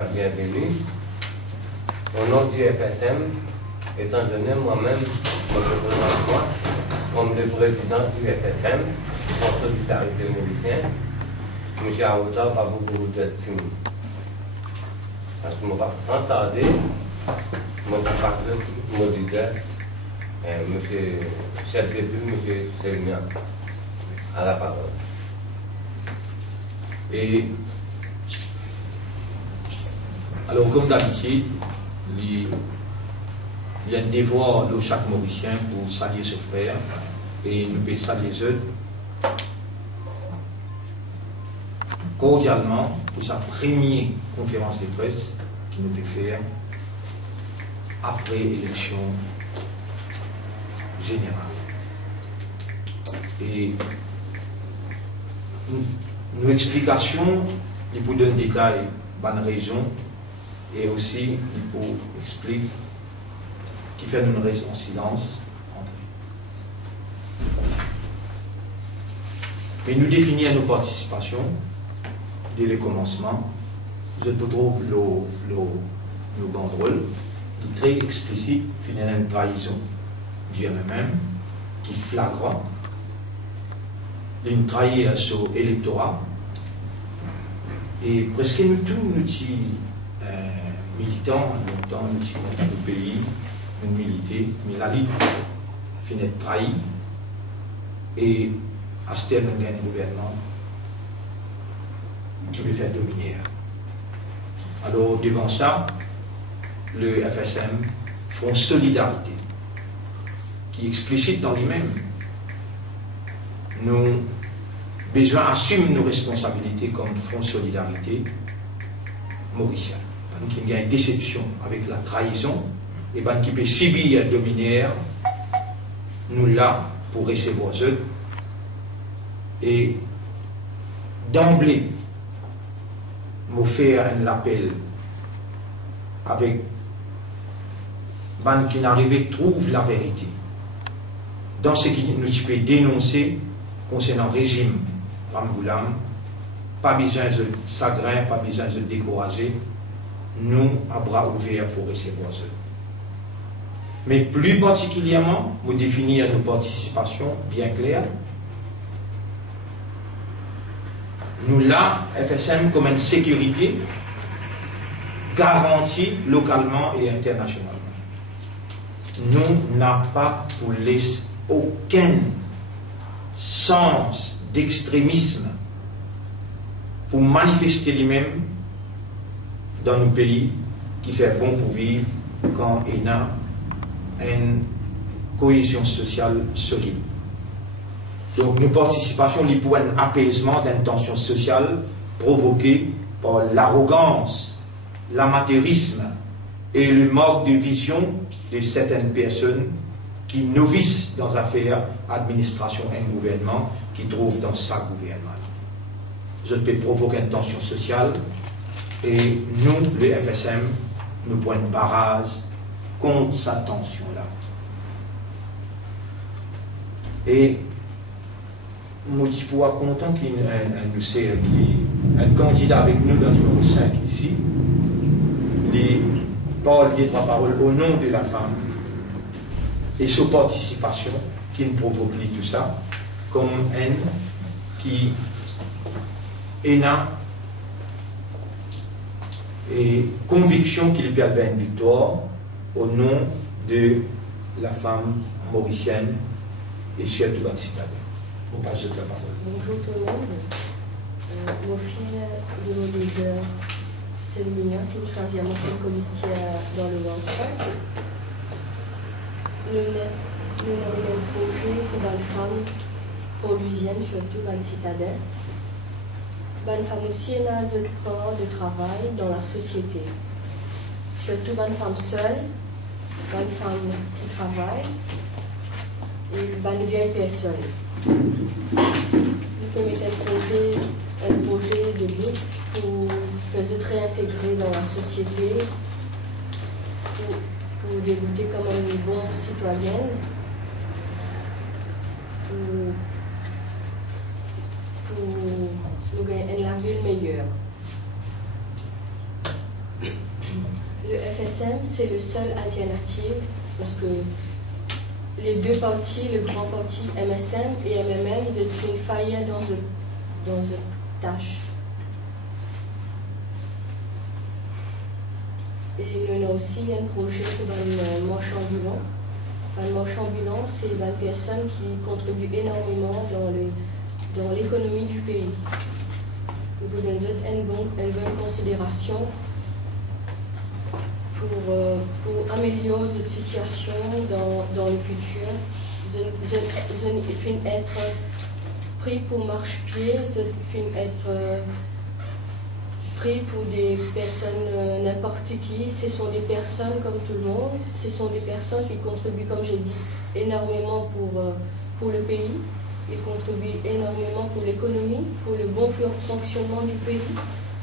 Bienvenue. Au nom du FSM, étant donné moi-même, comme le président du FSM, pour Solidarité Mauricien, M. Aouta Babou Gouroudatsini. Parce que je vais sans tarder, je vais passer mon leader, M. chef de bureau, M. Selmian, à la parole. Et alors, comme d'habitude, il y a un devoir de chaque Mauricien pour saluer ses frères et nous pouvons saluer les autres cordialement pour sa première conférence de presse qu'il nous peut faire après l'élection générale. Et nos explications, il vous donne des détails, bonne raison. Et aussi, il faut expliquer qui fait nous rester en silence. Mais nous définir nos participations dès le commencement. Je trouve nos banderoles qui est très explicite, finalement une trahison du MMM, qui est flagrant, d'une trahison à son électorat. Et presque nous tous, nous militants, longtemps, nous sommes dans le pays, nous militons, mais la lutte finit trahie. Et à ce terme, nous gagnons un gouvernement qui veut faire dominer. Alors, devant ça, le FSM font solidarité, qui explicite dans lui-même. Nous besoin assumer nos responsabilités comme Front Solidarité mauricien. Qui a une déception avec la trahison, et qui peut subir la dominaire, nous là pour recevoir eux. Et d'emblée, nous faire un appel avec ban qui n'arrive trouve la vérité dans ce qui nous peut dénoncer concernant le régime Ramboulam. Pas besoin de chagrin, pas besoin de décourager. Nous, à bras ouverts pour recevoir eux. Mais plus particulièrement, nous définir nos participations bien claires. Nous là, FSM comme une sécurité garantie localement et internationalement. Nous n'avons pas pour laisser aucun sens d'extrémisme pour manifester lui-même dans nos pays qui fait bon pour vivre quand il y a une cohésion sociale solide. Donc nos participations liées pour un apaisement d'une tension sociale provoquée par l'arrogance, l'amateurisme et le manque de vision de certaines personnes qui novissent dans l'affaire administration et gouvernement qui trouvent dans sa gouvernement. Je peux provoquer une tension sociale. Et nous, le FSM, nous prenons une barrage contre cette tension-là. Et nous sommes contents qu'il y ait un candidat avec nous dans le numéro 5 ici, les parole des trois paroles au nom de la femme et sa participation qui nous provoque tout ça, comme un qui est là et conviction qu'il peut avoir une victoire au nom de la femme mauricienne et surtout dans le citadin. On passe de la parole. Bonjour tout le monde. Mon fils de mon leader, c'est le mien qui nous choisit à monter le colistier dans le Word. Nous avons un projet pour une femme pour l'usienne, surtout dans le citadin. Une femme aussi est un autre corps de travail dans la société. Surtout une femme seule, une femme qui travaille et une vieille personne. Nous avons un projet de lutte pour se réintégrer dans la société, pour débuter comme une bonne citoyenne, pour nous gagner la ville meilleure. FSM, c'est le seul alternative parce que les deux partis, le grand parti MSM et MMM, ils ont fait une faillite dans une tâche. Et il y a aussi un projet pour un marchand ambulant. Un marchand ambulant, c'est une personne qui contribue énormément dans l'économie du pays. Nous vous donnons une bonne considération pour améliorer cette situation dans le futur. Je finis être pris pour marche-pied, je finis être pris pour des personnes n'importe qui. Ce sont des personnes comme tout le monde, ce sont des personnes qui contribuent, comme j'ai dit, énormément pour le pays. Ils contribuent énormément pour l'économie, pour le bon fonctionnement du pays.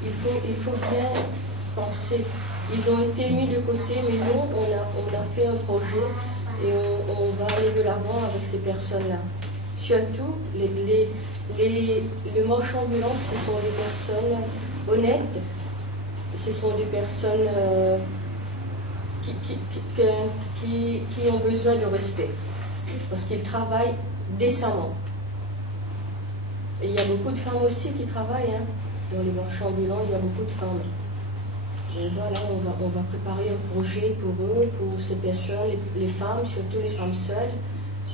Il faut bien penser. Ils ont été mis de côté, mais nous, on a fait un projet et on va aller de l'avant avec ces personnes-là. Surtout, le marchand ambulant, ce sont des personnes honnêtes, ce sont des personnes qui ont besoin de respect, parce qu'ils travaillent décemment. Et il y a beaucoup de femmes aussi qui travaillent, hein. Dans les marchands ambulants, il y a beaucoup de femmes. Et voilà, on va préparer un projet pour eux, pour ces personnes, les femmes, surtout les femmes seules.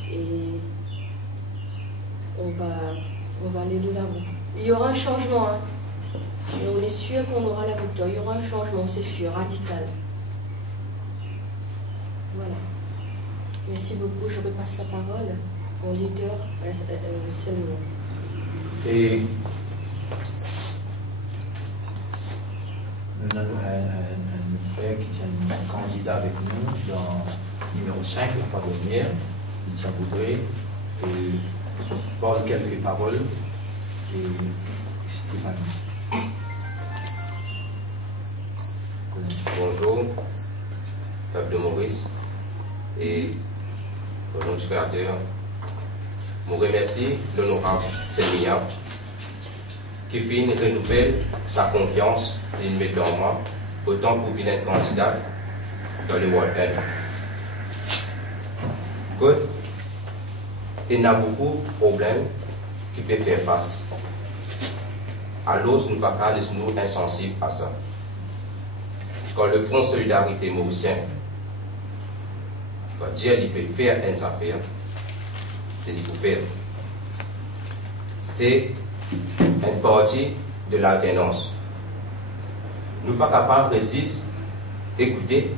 Et on va aller de l'avant. Il y aura un changement, hein. Et on est sûr qu'on aura la victoire. Il y aura un changement, c'est sûr, radical. Voilà. Merci beaucoup. Je repasse la parole au leader Selmo. Et nous avons un frère qui tient un candidat avec nous dans numéro 5, la fois dernière. Il s'en voudrait parle quelques paroles. Et Stéphanie. Bonjour, peuple de Maurice, et au nom du Créateur, je remercie l'honorable Selmia qui renouvelle sa confiance et une met dans moi, autant pour venir être candidat dans le World End. Il y a beaucoup de problèmes qui peuvent faire face. Alors, nous ne pouvons pas nous insensibles à ça. Quand le Front Solidarité mauricien va dire qu'il peut faire une affaire, c'est qu'il peut faire. C'est une partie de l'alternance. Nous ne sommes pas capables de résister, écouter,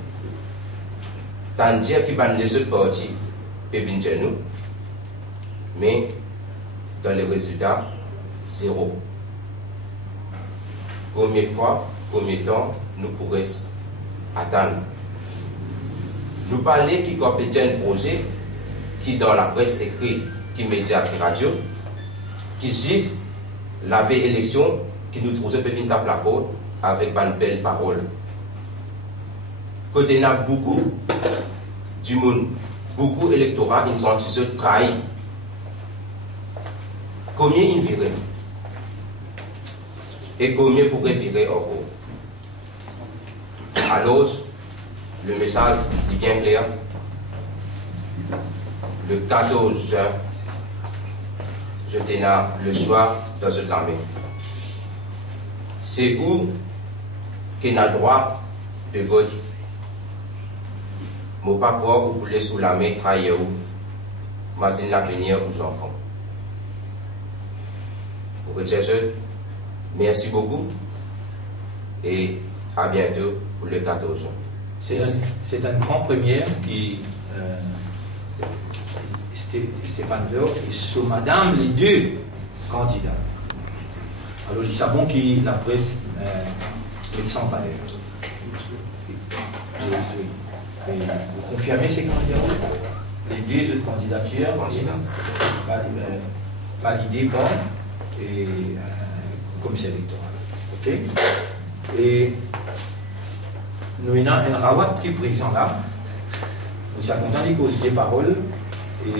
tant dire qu'il y a les autres partis peuvent venir chez nous, mais dans les résultats, zéro. Combien de fois, combien de temps nous pourrions attendre? Nous parlons qui complète un projet qui dans la presse écrite, qui média, qui radio, qui juste la veille élection, qui nous trouve peut venir taper la porte avec une belle parole. Côté n'a beaucoup du monde, beaucoup d'électorats, ils sont trahis. Combien ils viraient? Et combien pourraient virer encore? Alors, le message est bien clair. Le 14 juin, je tenais le soir dans une armée. C'est où qu'on a droit de vote. Je ne pas croire que vous voulez sous la main trahir où, mais c'est l'avenir aux enfants. Pour que merci beaucoup et à bientôt pour le 14 juin. C'est une grande première qui Stéphane Dor et sur Madame les deux candidats. Alors, il savons que la presse est sans valeur. Vous confirmez ces candidatures? Les deux autres candidatures validées par le commissaire électoral. Ok? Et nous avons un rawat qui est présent là. Nous sommes contents de causer des paroles. Et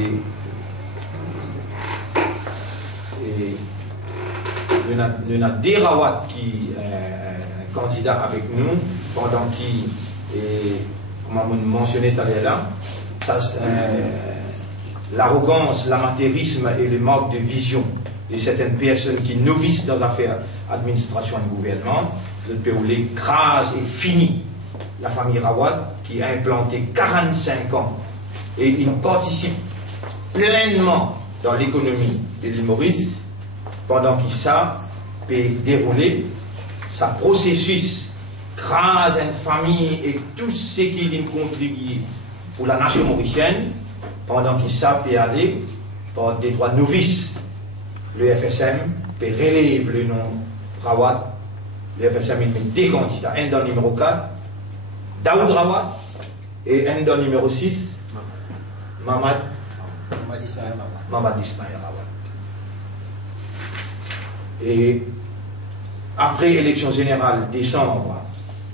nous avons des rawats qui sont candidats avec nous pendant qu'ils Et comme on mentionnait tout à l'heure là, l'arrogance, l'amateurisme et le manque de vision de certaines personnes qui novices dans l'affaire administration et gouvernement, le pays l'écrase et finit la famille Rawad qui a implanté 45 ans et il participe pleinement dans l'économie de l'île Maurice pendant qu'il ça peut dérouler sa processus grâce à une famille et tout ce qui contribue pour la nation mauricienne pendant qu'il ça peut aller par des droits novices. Le FSM peut relève le nom Rawad. Le FSM il met deux candidats, un dans le numéro 4 Daoud Rawad et un dans le numéro 6 Mamad Ismail Rawad. Et après élection générale décembre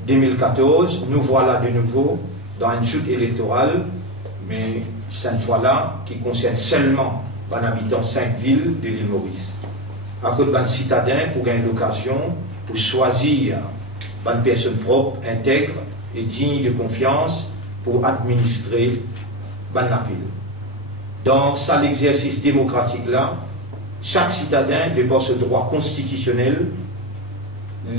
2014, nous voilà de nouveau dans une chute électorale, mais cette fois-là qui concerne seulement les habitants 5 villes de l'île Maurice. À côté d'un citadin pour gagner l'occasion pour choisir une personne propre, intègre et digne de confiance pour administrer la ville. Dans l'exercice démocratique là, chaque citadin, de par ce droit constitutionnel,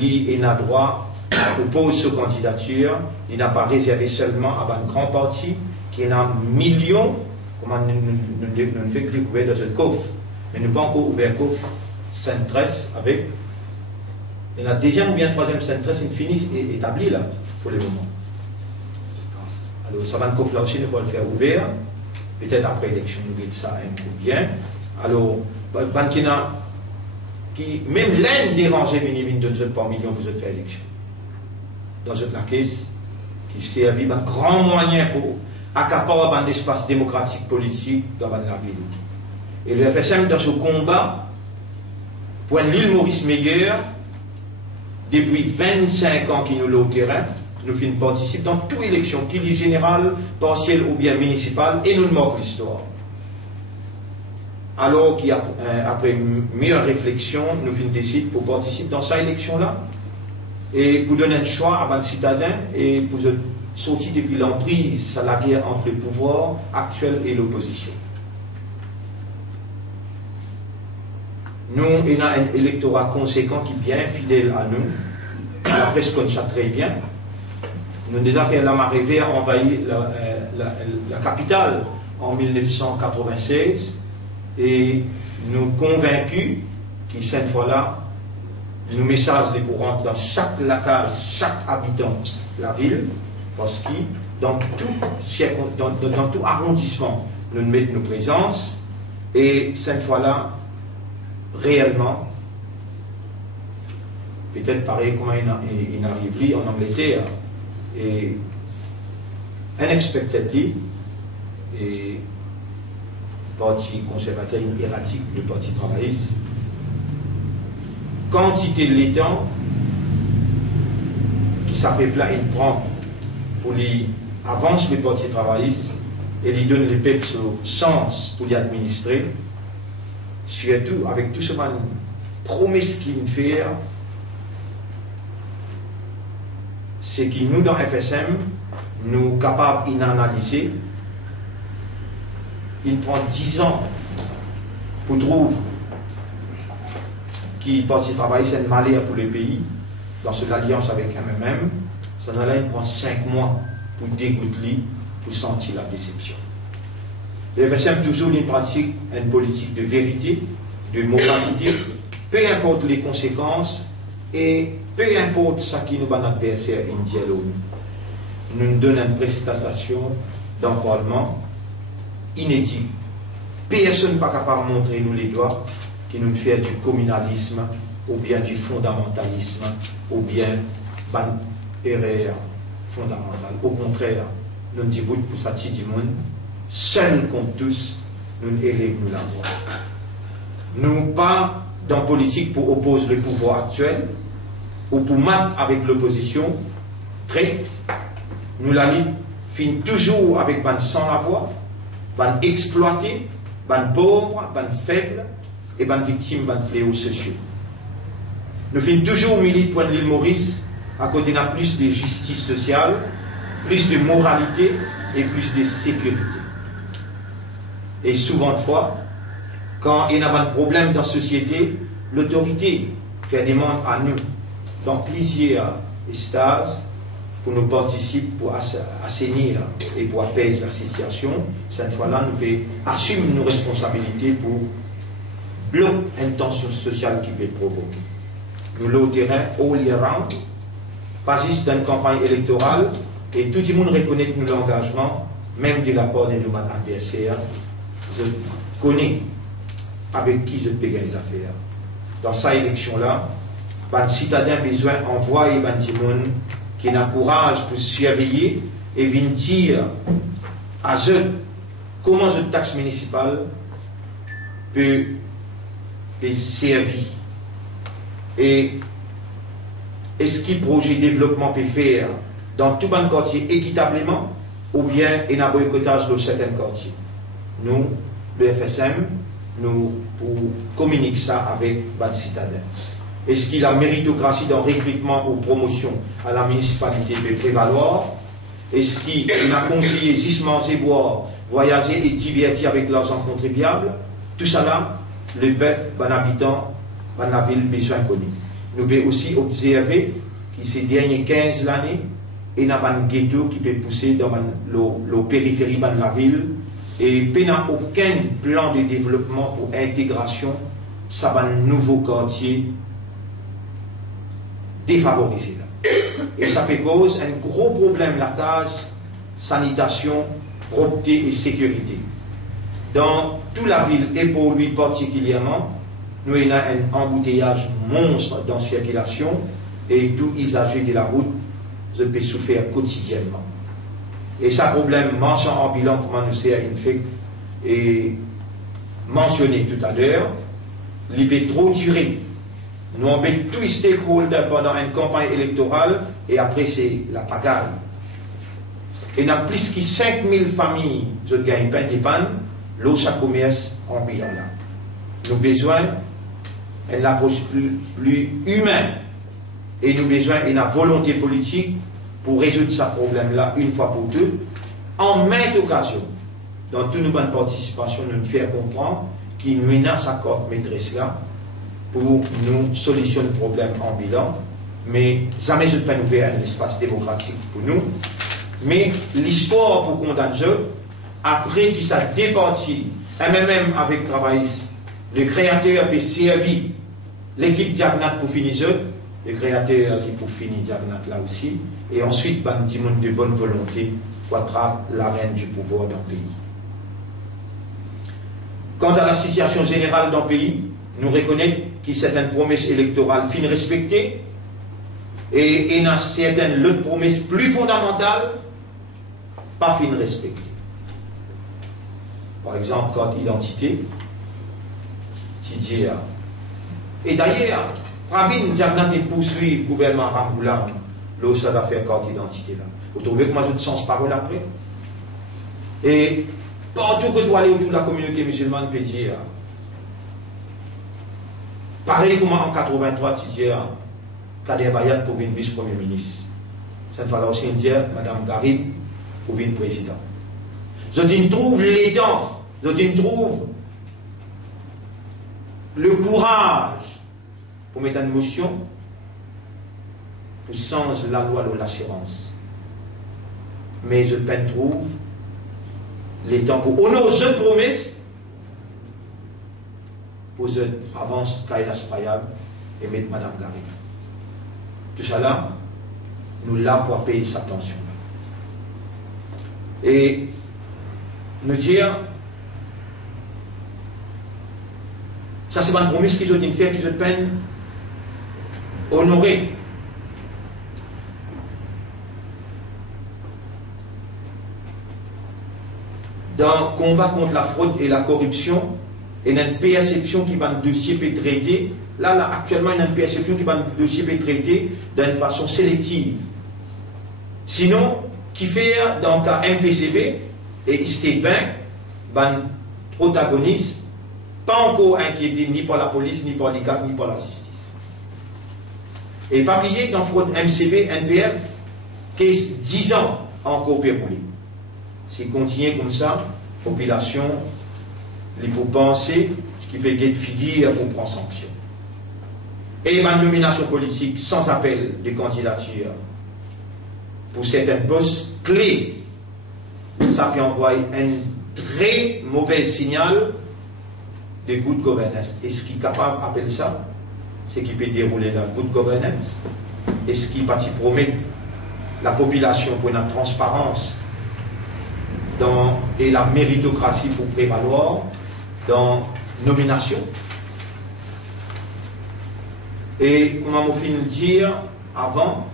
il a droit à poser sa candidature. Il n'a pas réservé seulement à un grand parti qui a millions, comme nous ne fait que découvrir dans ce coffre. Mais nous n'avons pas encore ouvert le coffre Sainte-Tresse avec. Il y en a déjà ou bien troisième Sainte-Tresse établi là, pour le moment. Alors, ça va un coffre là aussi, nous pouvons le faire ouvert. Peut-être après l'élection, nous verrons ça un peu bien. Alors, qui même l'un dérangé de nous pas millions pour faire élection. Dans la caisse, qui servit un grand moyen pour accaparer un espace démocratique politique dans la ville. Et le FSM, dans ce combat, pour l'île Maurice meilleure, depuis 25 ans qu'il nous l'a au terrain, nous participons dans toute élection, qu'il est générale, partielle ou bien municipale, et nous ne manquons l'histoire. Alors qu'après une meilleure réflexion, nous décidons pour participer dans cette élection-là, et pour donner un choix à un citadin, et pour sortir depuis l'emprise à la guerre entre le pouvoir actuel et l'opposition. Nous, on a un électorat conséquent qui est bien fidèle à nous, la presse connaît ça très bien. Nous avons déjà fait la marée verte, envahi la capitale en 1996 et nous convaincus que cette fois-là, nos messages les pour rentrer dans chaque lacage, chaque habitant de la ville, parce que dans tout arrondissement, nous mettons nos présences et cette fois-là, réellement, peut-être pareil comment il arrive en Angleterre, et unexpectedly, et parti conservateur erratique, le parti travailliste, quantité de l'étang qui s'appelle là, il prend pour les avance le parti travailliste et lui donne le peuple ce sens pour l'y administrer, surtout avec tout ce promesse qu'il fait. C'est que nous, dans FSM, nous sommes capables d'analyser. Il prend 10 ans pour trouver qui parti travailler, c'est un malheur pour le pays, dans l'alliance avec MMM. Ça là, il prend 5 mois pour dégoûter, pour sentir la déception. Le FSM, toujours, il pratique une politique de vérité, de moralité, peu importe les conséquences et peu importe ce qui nous va notre adversaire indien. Nous nous donnons une prestation dans le Parlement inédite. Personne n'est pas capable de montrer nous les doigts qui nous fait du communalisme ou bien du fondamentalisme ou bien d'une erreur fondamentale. Au contraire, nous disons pour ça du monde, seuls contre tous, nous élèvons la voix. Nous pas dans la politique pour opposer le pouvoir actuel ou pour mettre avec l'opposition, très, nous la lutte finit toujours avec ban sans la voix, ban exploité, ban pauvre, ban faible et ban victime, ban fléaux sociaux. Nous finissons toujours au milieu de l'île Maurice, à côté d'un plus de justice sociale, plus de moralité et plus de sécurité. Et souvent de fois, quand il y a un problème dans la société, l'autorité fait demande à nous, dans plusieurs stages, pour nous participer, pour assainir et pour apaiser la situation. Cette fois-là, nous pouvons assumer nos responsabilités pour bloquer une tension sociale qui peut provoquer. Nous, le terrain, au l'Iran, pas juste dans une campagne électorale, et tout le monde reconnaît nous l'engagement, même de la part de nos adversaires. Je connais avec qui je peux gagner les affaires. Dans cette élection-là, les citadins ont besoin d'envoyer des gens qui ont le courage pour surveiller et venir dire à eux comment cette taxe municipale peut servir. Et est-ce qu'il projet de développement peut faire dans tout le quartier équitablement ou bien il y a un boycottage dans certains quartiers. Nous, le FSM, nous communiquons ça avec les citadins. Est-ce qu'il y a méritocratie dans le recrutement ou promotion à la municipalité peut prévaloir? Est-ce qu'il y a conseillé justement et boire, voyager et divertir avec l'argent contribuable? Tout ça là, le peuple, les habitants, la ville besoin connu. Nous pouvons aussi observer que ces dernières 15 années, il y a un ghetto qui peut pousser dans la périphérie de la ville et il n'y a aucun plan de développement pour intégration, ça va un nouveau quartier défavorisé là. Et ça peut causer un gros problème la case sanitation, propreté et sécurité. Dans toute la ville et pour lui particulièrement, nous avons un embouteillage monstre dans la circulation et tout usager de la route je peux souffrir quotidiennement. Et ça problème marchand ambulant comme nous s'est et mentionné tout à l'heure, il peut trop durer. Nous avons tous les stakeholders pendant une campagne électorale et après c'est la pagaille. Et il y a plus de 5000 familles qui gagnent pain de panne, l'eau ça commerce ambulant là. Nous avons besoin d'une approche plus humaine et nous avons besoin d'une volonté politique pour résoudre ce problème-là une fois pour toutes, en maintes occasions. Dans toute nos bonnes participations, nous faire comprendre qu'il nous a sa corde maîtresse là pour nous solutionner le problème ambulant, mais jamais je ne peux nous faire un espace démocratique pour nous. Mais l'histoire pour condamner, après qu'il s'est départi, et même avec le travail, le créateur a servi l'équipe Diagnat pour finir, le créateur pour finir Diagnat là aussi, et ensuite, ben, du monde de bonne volonté pour attraper l'arène du pouvoir dans le pays. Quant à la situation générale dans le pays, nous reconnaissons que certaines promesses électorales fin respectées et il y a certaines autres promesses plus fondamentales pas fin respectées. Par exemple, carte d'identité, TDA. Et d'ailleurs, Pravin Diagnat poursuit le gouvernement Ramboulan, là ça va faire carte d'identité là. Vous trouvez que moi je ne sens parole après? Et partout que je dois aller autour de la communauté musulmane peut dire, pareil comme en 83, tu dis, Kader Bayat pour une vice-premier ministre. Ça ne fallait aussi dire, Madame Garib pour une président. Je dis, trouve les dents, je dis, trouve le courage pour mettre en motion pour changer la loi de l'assurance. Mais je peine trouve les temps pour honorer cette promesse pour avance Kaïla Sprayab et mettre Madame Garib. Tout ça là, nous là pour payer cette attention. Et nous dire, ça c'est une promesse qu'ils ont fait, qu'ils ont peine honorer. Dans le combat contre la fraude et la corruption, il y a une perception qui va un dossier peut traiter. Là, actuellement, il y a une perception qui va un dossier peut traiter d'une façon sélective. Sinon, qui fait dans le cas MPCB et State Bank, ben, protagonistes, pas encore inquiétés ni par la police, ni par les CAC, ni par la justice. Et pas oublier dans la fraude MCB, NPF, qui est 10 ans encore pire pour lui. Si continue comme ça, la population, il faut penser qu'il peut être figure pour prendre sanction. Et ma nomination politique sans appel de candidature pour certains postes clés, ça peut envoyer un très mauvais signal de good governance. Et ce qui est capable d'appeler ça, c'est qu'il peut dérouler la good governance. Et ce qui parti promet la population pour une transparence et la méritocratie pour prévaloir dans nomination. Et comme on finit de dire avant,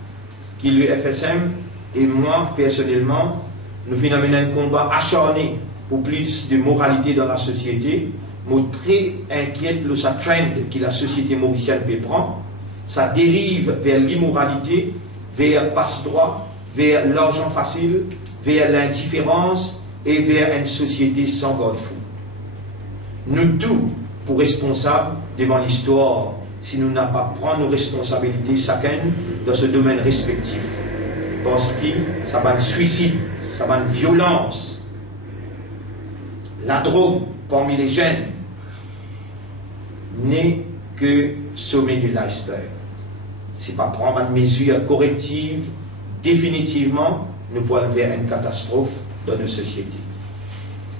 qu'il le FSM et moi personnellement, nous finissons un combat acharné pour plus de moralité dans la société. Moi très inquiète de sa trend que la société mauricienne peut prendre. Ça dérive vers l'immoralité, vers passe-droit, vers l'argent facile, vers l'indifférence et vers une société sans garde-fou. Nous tous, pour responsables devant l'histoire, si nous n'avons pas pris nos responsabilités chacun dans ce domaine respectif. Parce que ça va être suicide, ça va être violence. La drogue parmi les jeunes n'est que sommet de l'iceberg. Si pas prendre une mesure corrective, définitivement, nous pouvons vers une catastrophe dans nos sociétés.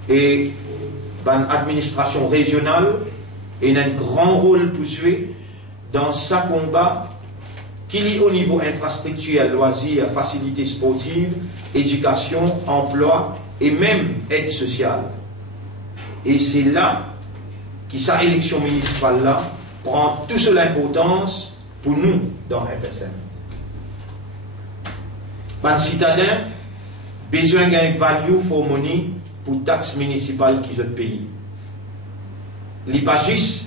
Et l'administration régionale a un grand rôle pour jouer dans sa combat qu'il y ait au niveau infrastructure, loisirs, facilités sportives, éducation, emploi et même aide sociale. Et c'est là que sa élection municipale là prend toute l'importance pour nous dans FSM. Les citadins besoin d'un value for money pour taxes municipales qu'ils ont payé. Il n'est pas juste,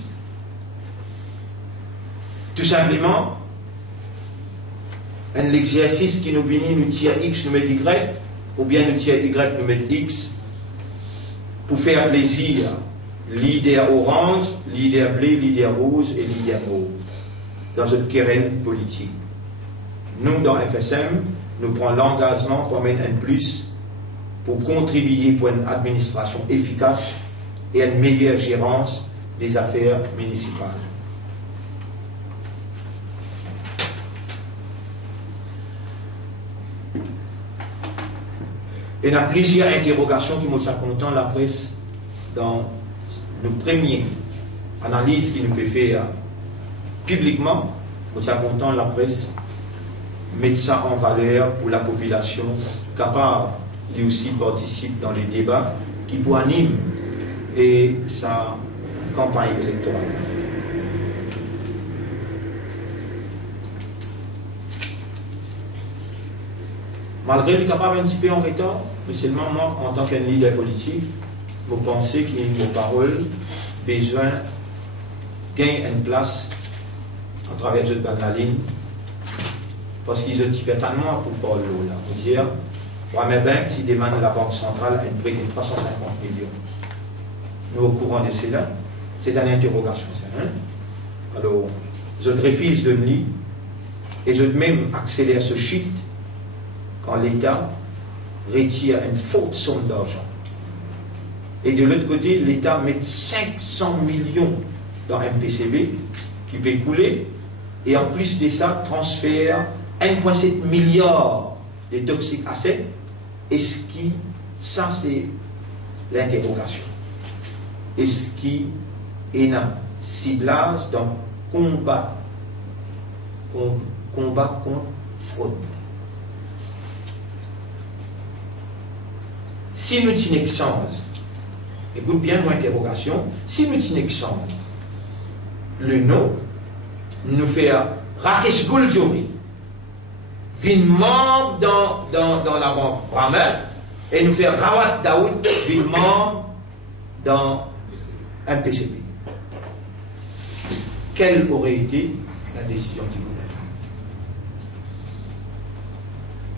tout simplement, un exercice qui nous vient, nous tire X, nous met Y, ou bien nous tire Y, nous met X, pour faire plaisir, leader orange, leader bleu, leader rose et leader mauve, dans une querelle politique. Nous, dans FSM, nous prenons l'engagement pour mettre un plus, pour contribuer pour une administration efficace et une meilleure gérance des affaires municipales. Et il y a plusieurs interrogations qui m'ont content la presse dans nos premières analyses qui nous peut faire publiquement. Nous sommes contents la presse mettre ça en valeur pour la population capable lui aussi participe dans les débats qui pour anime et sa campagne électorale. Malgré le capable un petit peu en retard, mais seulement moi, en tant qu'un leader politique, je pense qu'il y a une parole besoin de gagner une place à travers la ligne, parce qu'ils ont tibétanement pour parler là. Pour dire, moi-même, si demande la Banque centrale un prêt de 350 millions, nous au courant de cela, c'est une interrogation. Hein? Alors, je refuse de me lire et je même accélère ce chute quand l'État retire une faute somme d'argent. Et de l'autre côté, l'État met 500 millions dans un PCB qui peut couler et en plus de ça, transfère 1,7 milliard de toxiques assets. Est-ce qui, ça c'est l'interrogation. Est-ce qui est un ciblage dans combat contre fraude? Si nous tenons sens, écoute bien mon interrogation, si nous tenons sens, le nom nous fait Rakesh Gouldjouri, vin membre dans la banque Bramel, et nous fait Rawat Daoud, vin membre dans un PCB. Quelle aurait été la décision du gouvernement?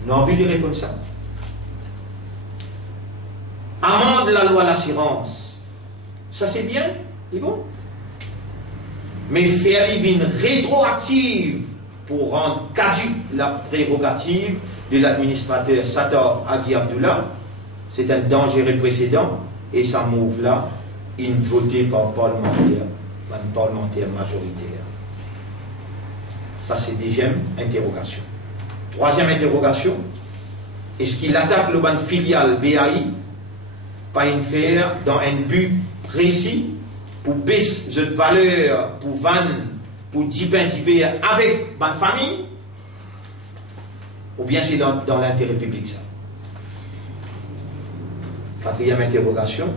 Nous avons envie de répondre ça. Amende la loi l'assurance, ça c'est bien, c'est bon. Mais faire une rétroactive pour rendre caduque la prérogative de l'administrateur Sattar Hadi Abdullah, c'est un dangereux précédent, et ça move là, il voté par parlementaire majoritaire. Ça, c'est deuxième interrogation. Troisième interrogation, est-ce qu'il attaque le ban filiale BAI par une faire dans un but précis pour baisser cette valeur, pour vendre, pour diper avec ban famille, ou bien c'est dans l'intérêt public ça? Quatrième interrogation,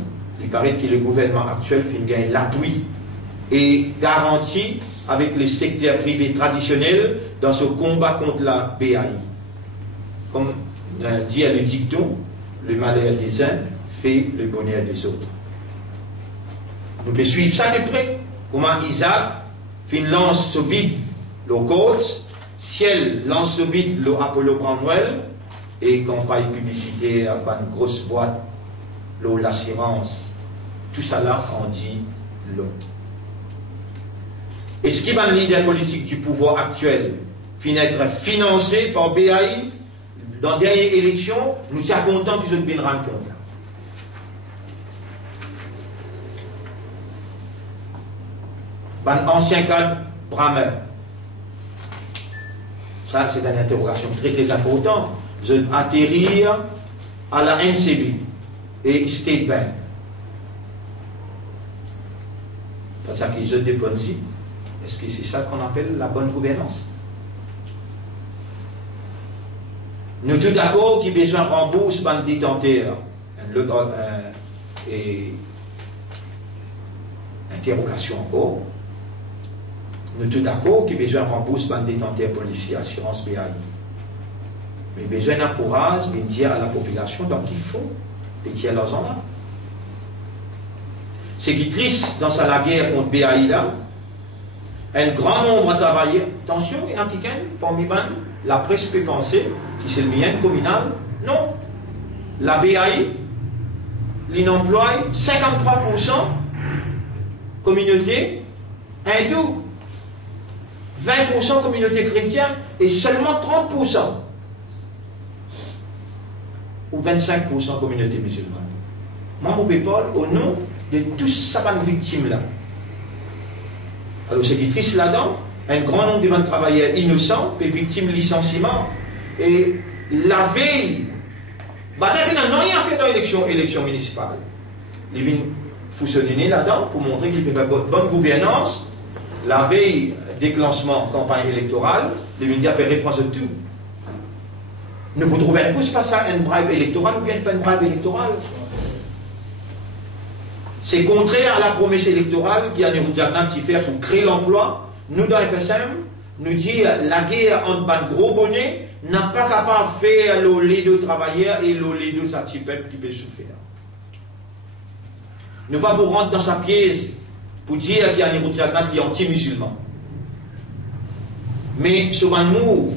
il paraît que le gouvernement actuel fait gagner l'appui et garantie avec le secteur privé traditionnel dans ce combat contre la BAI. Comme dit le dicton, le malheur des uns fait le bonheur des autres. Nous pouvons suivre ça de près. Comment Isaac fait une lance sur vide le Colts, Ciel lance sur vide le Apollo Brandwell, et campagne publicitaire par une grosse boîte, l'assurance. Tout ça là, on dit l'eau. Est-ce qu'il va le leader politique du pouvoir actuel finit être financé par BAI dans la dernière élection? Nous sommes contents qu'ils aient bien rendu compte là. Un ancien cadre Brammer. Ça, c'est une interrogation très très importante. Je vais atterrir à la NCB et State Bank. Parce qu'ils ont des bonnes idées. Est-ce que c'est ça qu'on appelle la bonne gouvernance? Nous tous d'accord qu'il y a besoin de rembourser les détenteurs. Et interrogation encore. Nous tous d'accord qu'il y a besoin de rembourser les détenteurs policiers, assurance BAI. Mais besoin d'un courage de dire à la population donc il faut des tiers l'argent là. Ce qui est triste dans la guerre contre BAI là, un grand nombre a travaillé. Attention, et en parmi la presse peut penser que c'est le mien communal. Non. La BAI, il emploie 53% communauté hindoue, 20% communauté chrétienne et seulement 30% ou 25% communauté musulmane. Moi, je peux parler au nom de tous ces victimes-là. Alors, ce qui est triste là-dedans, un grand nombre de travailleurs innocents, puis victimes de licenciement, et la veille, il n'a rien fait dans l'élection municipale. Il vient fusionner là-dedans pour montrer qu'il fait une bonne gouvernance. La veille, déclenchement, campagne électorale, il vient dire qu'il reprend tout. Nous pouvons trouver un coup, c'est pas ça, un bribe électoral ou bien pas un bribe électoral. C'est contraire à la promesse électorale qu'il y a des Roudiagnan qui fait pour créer l'emploi. Nous, dans FSM, nous dit la guerre entre les gros bonnets n'a pas capable de faire le lait de travailleurs et le lait de sa petite peuple qui peut souffrir. Nous ne pouvons pas vous rentrer dans sa pièce pour dire qu'il y a des Roudiagnan qui sont anti-musulmans. Mais sur un move,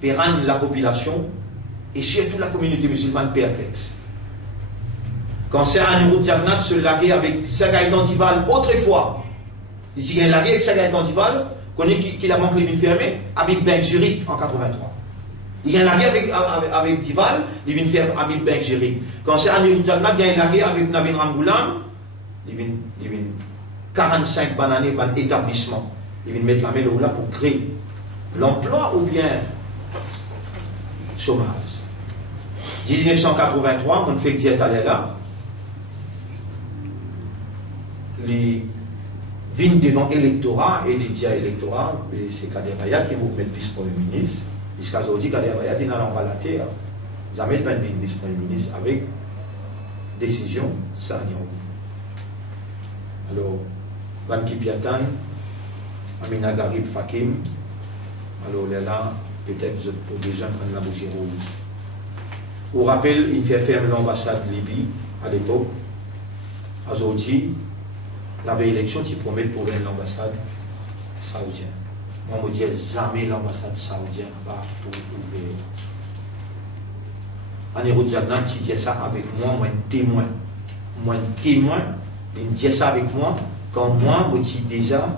vers la population et surtout la communauté musulmane perplexe. Quand c'est un niveau de Diagnat se laguer avec Sagaï Dantival autrefois, il dit qu'il y a une laguer avec Sagaï Dantival, qu'il a manqué de fermer, avec Ben Juric en 83. Il y a une laguer avec Dival, il vient faire avec Ben Juric. Quand c'est un niveau de Diagnat, il y a une laguer avec Navin Ramboulam, il vient 45 bananes dans l'établissement. Il vient mettre la main là pour créer l'emploi ou bien chômage. 1983, on fait que Dieu allait là. Les vignes devant l'électorat et les dias électoraux, c'est Kader Vayad qui vous met le vice-premier ministre. Jusqu'à aujourd'hui, Kader Vayad, il n'a pas la terre. Ils n'amènent pas le vice-premier ministre avec décision, ça n'y a pas. Alors, Ban Kipiatan, Amina Garib Fakim, alors là, peut-être vous avez besoin de prendre la bougie rouge. Au rappel, il fait fermer l'ambassade de Libye à l'époque. Aujourd'hui, la belle élection, tu promets pour gagner l'ambassade saoudienne. Moi, je dis jamais l'ambassade saoudienne va tout ouvrir. En Hérodjagnan, tu dis ça avec moi, moi, un témoin. Moi, un témoin, il me dit ça avec moi quand moi, je suis déjà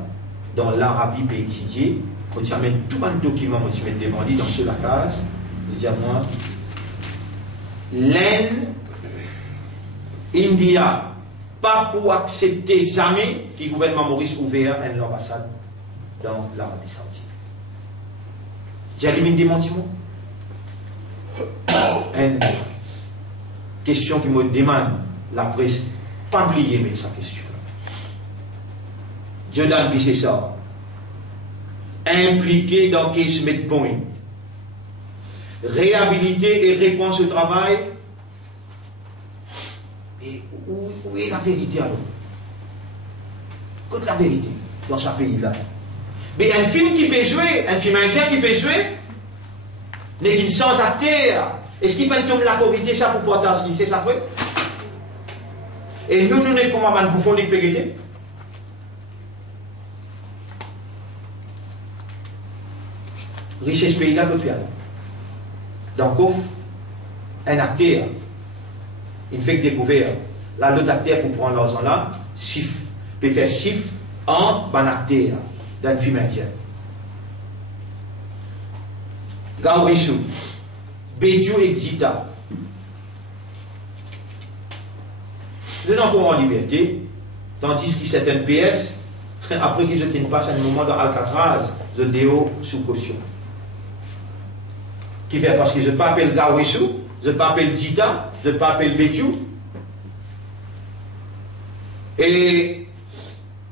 dans l'Arabie pour étudier. Je mets tout un document, je mets devant lui dans ce la case. Deuxièmement, l'Inde, India, pas pour accepter jamais que le gouvernement Maurice ouvert une ambassade dans l'Arabie Saoudite. J'élimine des mentiments. Une question qui me demande la presse, pas oublier mettre sa question. Jordan puis ça. Impliqué dans case point. Réhabilité et réponse au travail. Et où est la vérité alors? Qu'est-ce la vérité dans ce pays-là? Mais un film qui peut jouer, un film indien qui peut jouer, n'est qu'il sans acteur. Est-ce qu'il peut tomber la vérité ça pour porter ce qui c'est après? Et nous n'est comme un bouffon de vérité. Richesse pays-là peut faire. Donc, un acteur, il fait découvrir. Là, l'autre acteur pour prendre l'argent là, chiffre, peut faire chiffre entre un acteur d'un film indien. Gaurissou, Bédiou et Dita. Vous êtes encore en liberté, tandis que c'est un PS, après qu'ils se passe un moment dans Alcatraz, de déo sous caution. Qui fait parce que je ne pas appeler Gaurissou, je ne pas appeler Dita, je ne pas appeler Bédiou. Et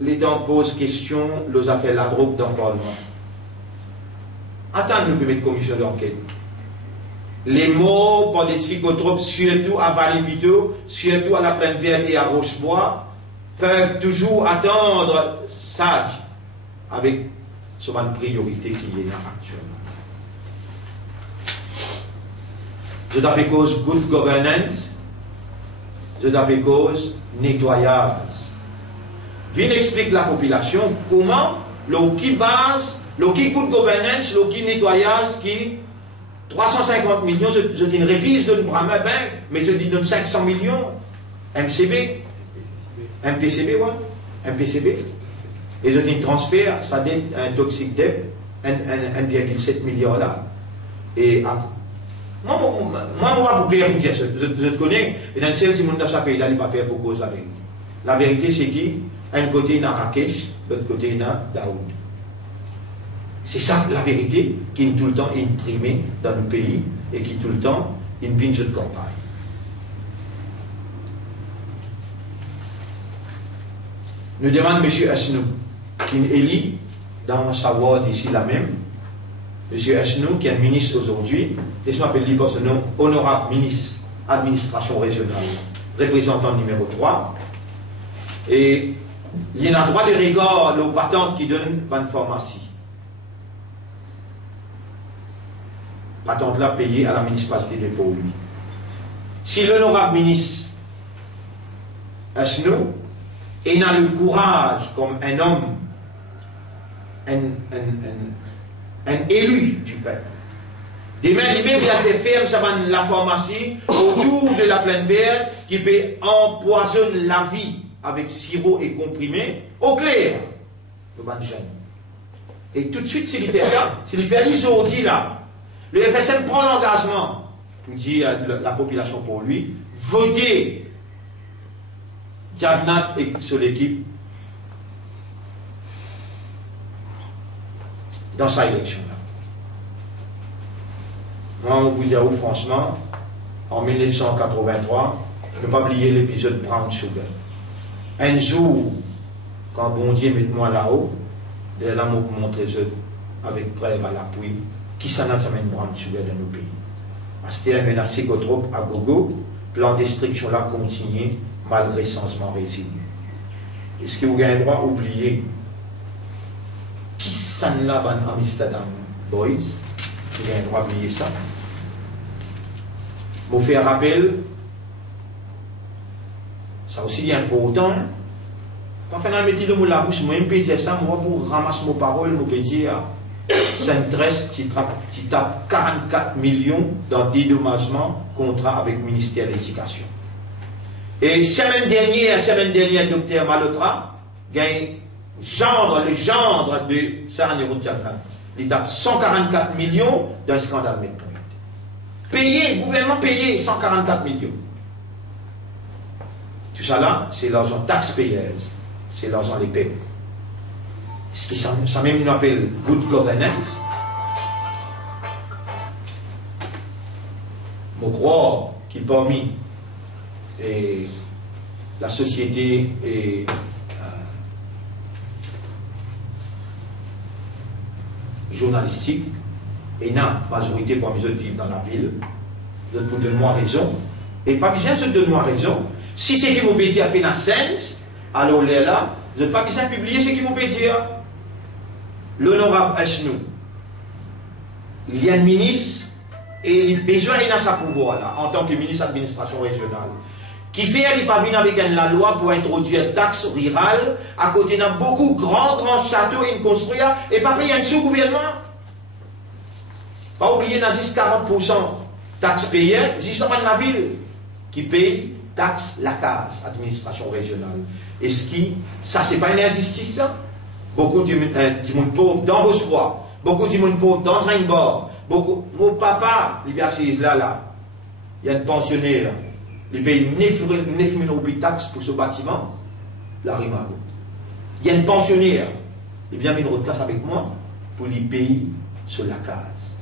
les gens posent question, les affaires la drogue dans le Parlement. Attends, nous pouvons mettre commission d'enquête. Les mots pour les psychotropes, surtout à Valipito, surtout à la Plaine Verte et à Rochebois, peuvent toujours attendre sage avec sur une priorité qui est là actuellement. Je t'appelle cause good governance, je t'appelle cause nettoyage. Viens explique la population comment le qui base, le qui good governance, le qui nettoyage qui 350 millions, je dis une révise de Brahma Bank, mais je dis 500 millions, MCB, MPCB, ouais, MPCB, et je dis un transfert, ça donne un toxic debt, 1,7 milliard là. Et moi, je ne vais pas payer pour dire ça. Je te connais, et dans le seul monde dans ce pays-là, il ne va pas payer pour cause la vérité. La vérité, c'est qui? Un côté, il y a Rakesh, l'autre côté, il y a Daoud. C'est ça la vérité qui est tout le temps imprimée dans le pays et qui tout le temps est une pince de campagne. Nous demandons M. Asnou, qui est élu dans sa ward ici la même. M. Asnou, qui est ministre aujourd'hui, laisse-moi appeler par son nom, honorable ministre, administration régionale, représentant numéro 3. Et il y a un droit de regard aux patentes qui donnent 20 pharmacies. Patente là payée à la municipalité de Pau-Louis. Si l'honorable ministre Asnou a le courage, comme un homme, un élu du peuple, demain, lui-même, il a fait faire la pharmacie autour de la Plaine Verte qui peut empoisonner la vie avec sirop et comprimé au clair. Et tout de suite, s'il fait ça, s'il fait aujourd'hui là, le FSM prend l'engagement pour dire à la population pour lui, votez Diagnat et sur l'équipe dans sa élection-là. Moi, vous dire franchement, en 1983, ne pas oublier l'épisode Brown Sugar. Un jour, quand bon Dieu met moi là-haut, les là m'ont montré avec preuve à l'appui, qui s'en a jamais Brown Sugar dans nos pays. C'était un menace psychotrope à gogo, plan destruction là continue malgré changement résidu. Est-ce que vous avez le droit d'oublier qui s'en l'a en Amsterdam Boys? Vous avez le droit d'oublier ça? Je vous fais un rappel, ça aussi est important. Quand on fait un métier de mot la bouche, moi je peux dire ça, moi pour ramasser mes paroles, je peux dire Saint-Tresse qui tape 44 millions dans dédommagement contrat avec le ministère de l'Éducation. Et la semaine dernière, docteur Malotra gagne le gendre de Sarah Nero Tchazan. Il tape 144 millions d'un scandale Medpoint. le gouvernement payé 144 millions. Tout ça là, c'est l'argent taxpayers, c'est l'argent des peuples. Ce qui ça même nous appelle good governance. Je crois qu'il parmi la société et journalistique, et la majorité parmi eux vivent dans la ville, donc pour donner-moi raison, et pas besoin de donner-moi raison. Si c'est qui m'ont payé à peine à sens, alors là, vous n'avez pas besoin de publier ce qui m'ont payé. L'honorable Ashnou, il y a un ministre et il a besoin de sa pouvoir là, en tant que ministre d'administration régionale, qui fait qu'il pas venir avec la loi pour introduire une taxe rurale à côté d'un beaucoup grands châteaux et construire et pas payer un sous-gouvernement. Pas oublier dans 40% taxes payées, justement dans la ville qui paye taxe la case, administration régionale. Est-ce que ça c'est pas une injustice ça? Beaucoup de monde pauvre dans Rosebois, beaucoup de monde pauvre dans Drainbord, beaucoup. Mon papa, il est assis là, il y a un pensionnaire, il paye 9 000 roupies de taxes pour ce bâtiment, la Rimago. Il y a un pensionnaire, il vient mettre une casse avec moi pour lui payer sur la case.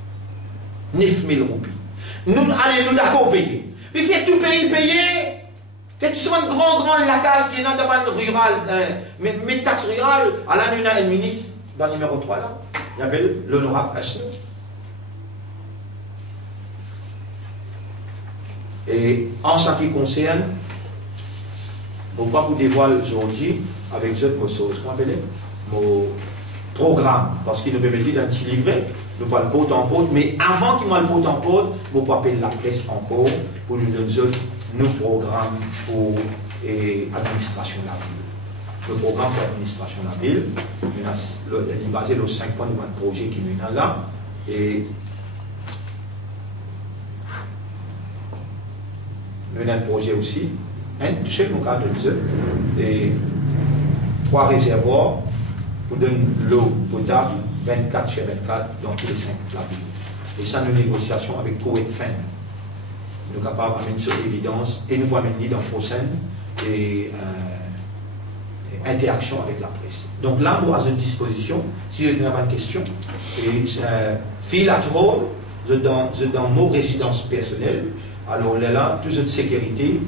9 000 roupies. Nous, allez, nous d'accord payer. Il fait tout pays payer. Fait tout souvent grand la case qui est dans le domaine rural, mais taxes rurales, à la nuit, un ministre, dans le numéro 3 là, il appelle l'honorable Ashnou. Et en ce qui concerne, je ne vais pas vous dévoiler aujourd'hui avec mon programme, parce qu'il nous permettait d'un petit livret, nous pas le pot en pot, mais avant qu'il m'a le pot en pot, je vais appeler la presse encore pour nous donner nos programmes pour l'administration de la ville. Le programme pour l'administration de la ville, il est basé sur 5 points de projet qui nous là. Et nous avons un projet aussi, un seul cas de et 3 réservoirs pour donner l'eau potable 24 sur 24 dans tous les 5 de la ville. Et ça, nos négociations avec Koweït Fin. Nous sommes capables d'amener sur l'évidence et nous pouvons amener dans la prochaine interaction avec la presse. Donc là, nous avons à disposition, si vous avez une question, et fil à home, dans nos résidences personnelles, alors là, toute cette sécurité,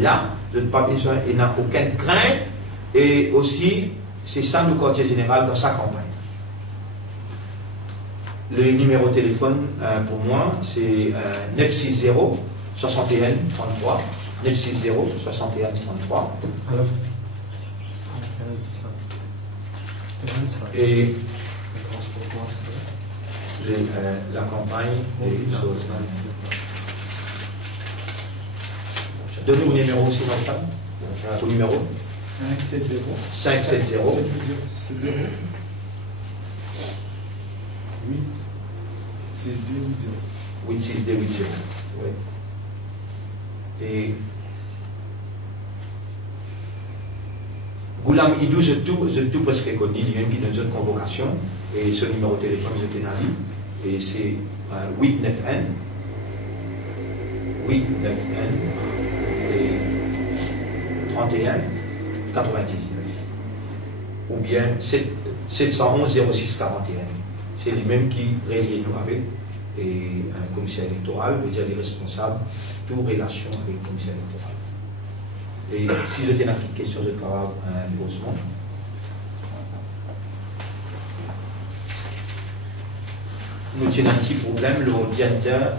là, vous n'avez pas besoin, et n'a aucune crainte, et aussi, c'est ça le quartier général dans sa campagne. Le numéro de téléphone pour moi, c'est 960 61 33 960 61 33. Et la campagne donne-nous le numéro aussi dans le table. Le numéro 570 8280. Oui. Et Goulam Idou, je tout presque connu, il y a une qui donne une convocation, et ce numéro de téléphone, je t'ai dit, et c'est 89N, et 31 99, ou bien 711 06 41. C'est lui-même qui relie nous avec un commissaire électoral, veut dire les responsables, toute relation avec le commissaire électoral. Et si je tiens à toute question, je travaille un posement. Nous tenons un petit problème, le directeur,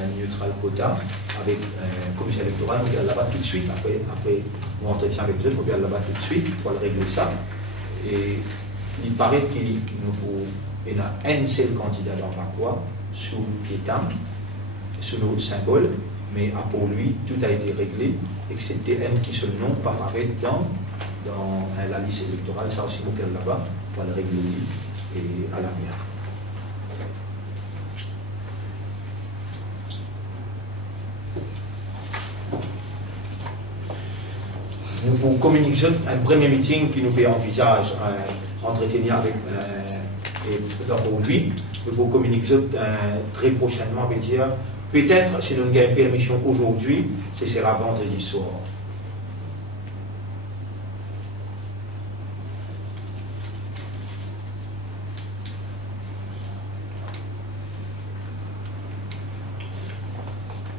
un neutral quota, avec un commissaire électoral, on vient là-bas tout de suite, après mon entretien avec eux, on vient là-bas tout de suite pour régler ça. Et il paraît qu'il y a un seul candidat dans Vacois, sous Piétam, sous notre symbole, mais pour lui, tout a été réglé, excepté un qui se nom pas apparaît dans la liste électorale. Ça aussi, on vient là-bas pour le régler et à la mienne. Nous vous communiquons un premier meeting qui nous fait envisage entretenir avec pour lui. Nous vous communiquons très prochainement, dire Peut-être, si nous avons une permission aujourd'hui, ce sera vendredi soir.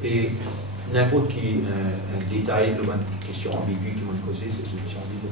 Et n'importe qui un détail, une question ambiguë qui m'a causé, c'est une question de